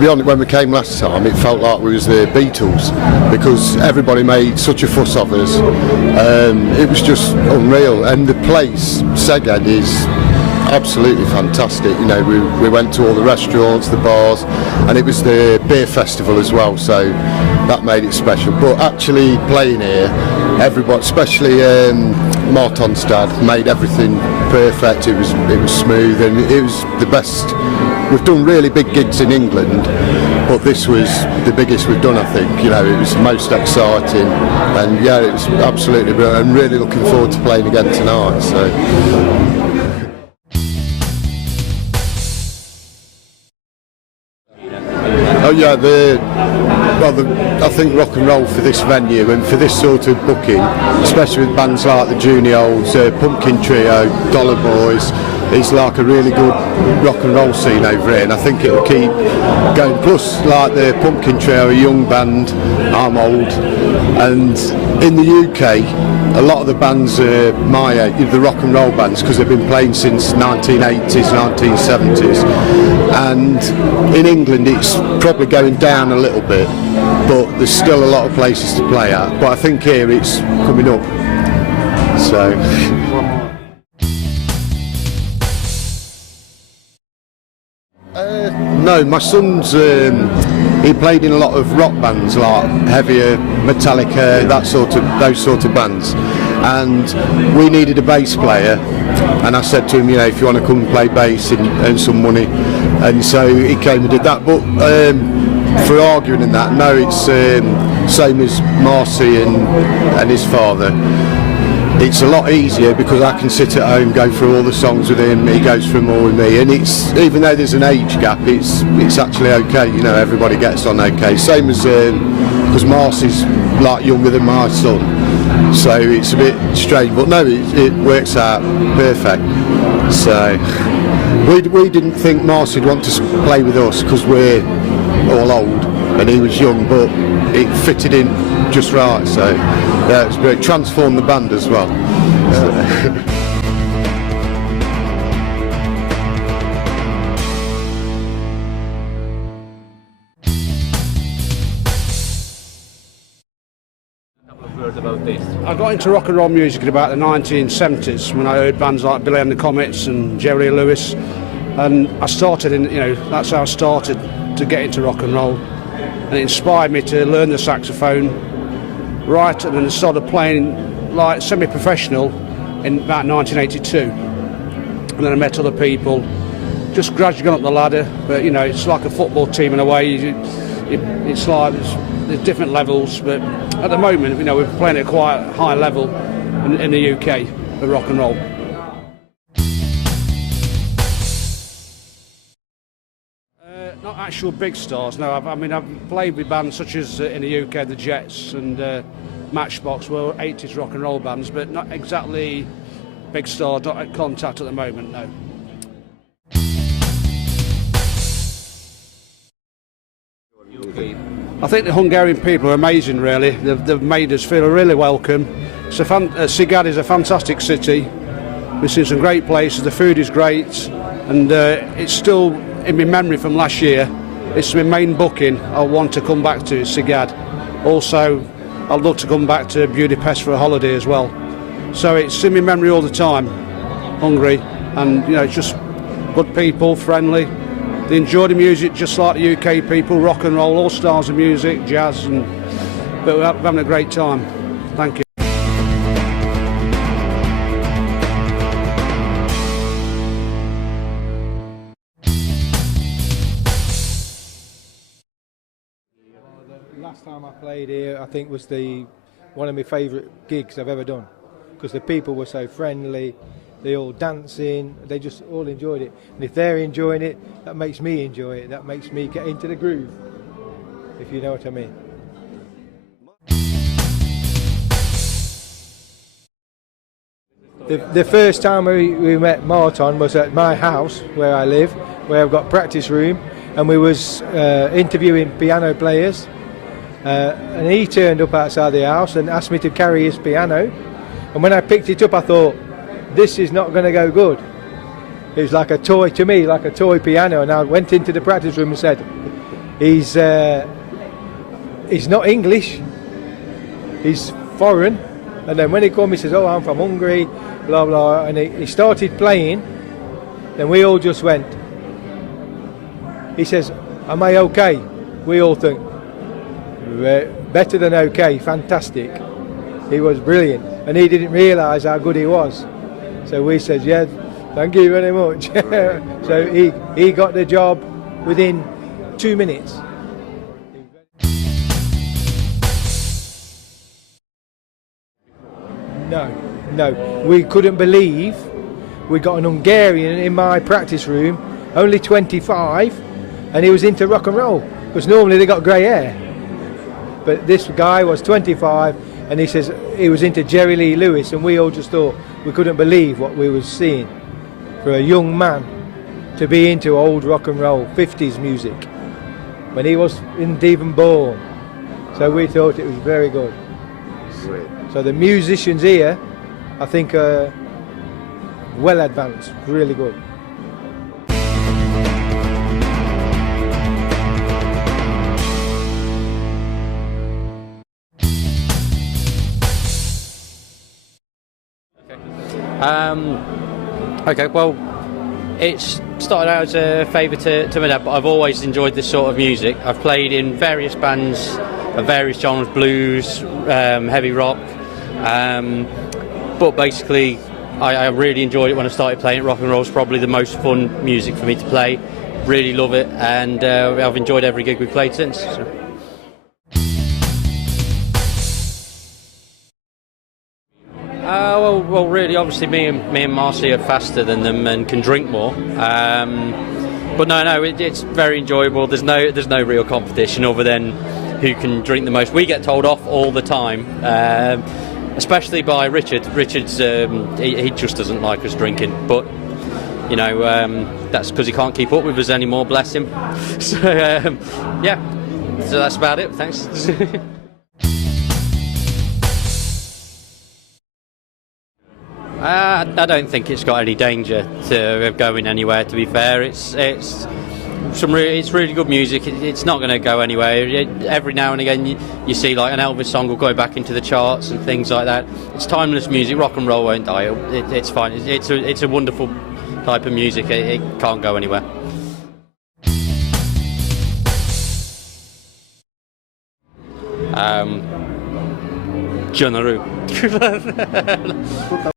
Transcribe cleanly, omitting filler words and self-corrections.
be honest, when we came last time, it felt like we was the Beatles because everybody made such a fuss of us. It was just unreal, and the place, Szeged, is absolutely fantastic. You know, we went to all the restaurants, the bars, and it was the beer festival as well, so that made it special. But actually playing here, everybody, especially Martonstad, made everything perfect. It was smooth, and it was the best. We've done really big gigs in England, but this was the biggest we've done, I think. You know, it was the most exciting, and yeah, it was absolutely brilliant. I'm really looking forward to playing again tonight. So. Oh yeah, I think rock and roll for this venue and for this sort of booking, especially with bands like the Junior Olds, Pumpkin Trio, Dollar Boys, it's like a really good rock and roll scene over here, and I think it'll keep going. Plus, like the Pumpkin Trio, a young band, I'm old, and in the UK, a lot of the bands are my age, the rock and roll bands, because they've been playing since 1980s, 1970s, and in England it's probably going down a little bit, but there's still a lot of places to play at. But I think here it's coming up. So. No, my son's he played in a lot of rock bands like heavier, Metallica, those sort of bands, and we needed a bass player, and I said to him, you know, if you want to come and play bass and earn some money, and so he came and did that. But for arguing in that, no, it's same as Marcy and his father. It's a lot easier because I can sit at home, go through all the songs with him, he goes through them all with me, and it's, even though there's an age gap, it's actually okay, you know, everybody gets on okay. Same as, because Marcy's like younger than my son, so it's a bit strange, but no, it works out perfect. So, we didn't think Marcy'd want to play with us because we're all old, and he was young, but it fitted in just right, so yeah, it's great. Transformed the band as well. About this. I got into rock and roll music in about the 1970s when I heard bands like Billy and the Comets and Jerry Lewis, and I started in, you know, that's how I started to get into rock and roll, and it inspired me to learn the saxophone, right, and then I started playing like semi-professional in about 1982, and then I met other people, just gradually gone up the ladder. But you know, it's like a football team in a way. It's like there's different levels, but at the moment, you know, we're playing at quite a high level in the UK for rock and roll. Not actual big stars, no. I've played with bands such as in the UK, the Jets and Matchbox, were 80s rock and roll bands, but not exactly big stars, not at contact at the moment, no. I think the Hungarian people are amazing, really. They've made us feel really welcome. Szeged is a fantastic city. We've seen some great places, the food is great, and it's still in my memory from last year. It's my main booking I want to come back to, Szeged. Also, I'd love to come back to Budapest for a holiday as well. So it's in my memory all the time, Hungary, and you know, it's just good people, friendly. They enjoy the music just like the UK people, rock and roll, all styles of music, jazz, but we're having a great time. Thank you. Last time I played here, I think was one of my favourite gigs I've ever done, because the people were so friendly. They all dancing, they just all enjoyed it. And if they're enjoying it, that makes me enjoy it. That makes me get into the groove, if you know what I mean. The first time we met Marton was at my house, where I live, where I've got practice room, and we was interviewing piano players. And he turned up outside the house and asked me to carry his piano. And when I picked it up, I thought, this is not going to go good. It was like a toy to me, like a toy piano, and I went into the practice room and said, He's not English. He's foreign. And then when he come, he says, "Oh, I'm from Hungary," blah blah. And he started playing. Then we all just went. He says, "Am I okay?" We all think, better than okay, fantastic. He was brilliant, and he didn't realise how good he was. So we said, "Yeah, thank you very much." So he got the job within 2 minutes. No, we couldn't believe we got an Hungarian in my practice room, only 25, and he was into rock and roll, because normally they got grey hair. But this guy was 25, and he says he was into Jerry Lee Lewis, and we all just thought we couldn't believe what we were seeing for a young man to be into old rock and roll, 50s music, when he wasn't even born. So we thought it was very good. So the musicians here, I think, are well advanced, really good. Okay, well, it's started out as a favour to my dad, but I've always enjoyed this sort of music. I've played in various bands of various genres, blues, heavy rock, but basically I really enjoyed it when I started playing it. Rock and roll is probably the most fun music for me to play. Really love it, and I've enjoyed every gig we've played since. So. Well, really, obviously, me and Marcy are faster than them and can drink more. But no, it's very enjoyable. There's no real competition other than who can drink the most. We get told off all the time, especially by Richard. Richard's he just doesn't like us drinking, but you know that's because he can't keep up with us anymore. Bless him. So yeah, so that's about it. Thanks. I don't think it's got any danger of going anywhere. To be fair, it's really good music. It's not going to go anywhere. Every now and again, you see like an Elvis song will go back into the charts and things like that. It's timeless music. Rock and roll won't die. It's fine. It's a wonderful type of music. It can't go anywhere. General.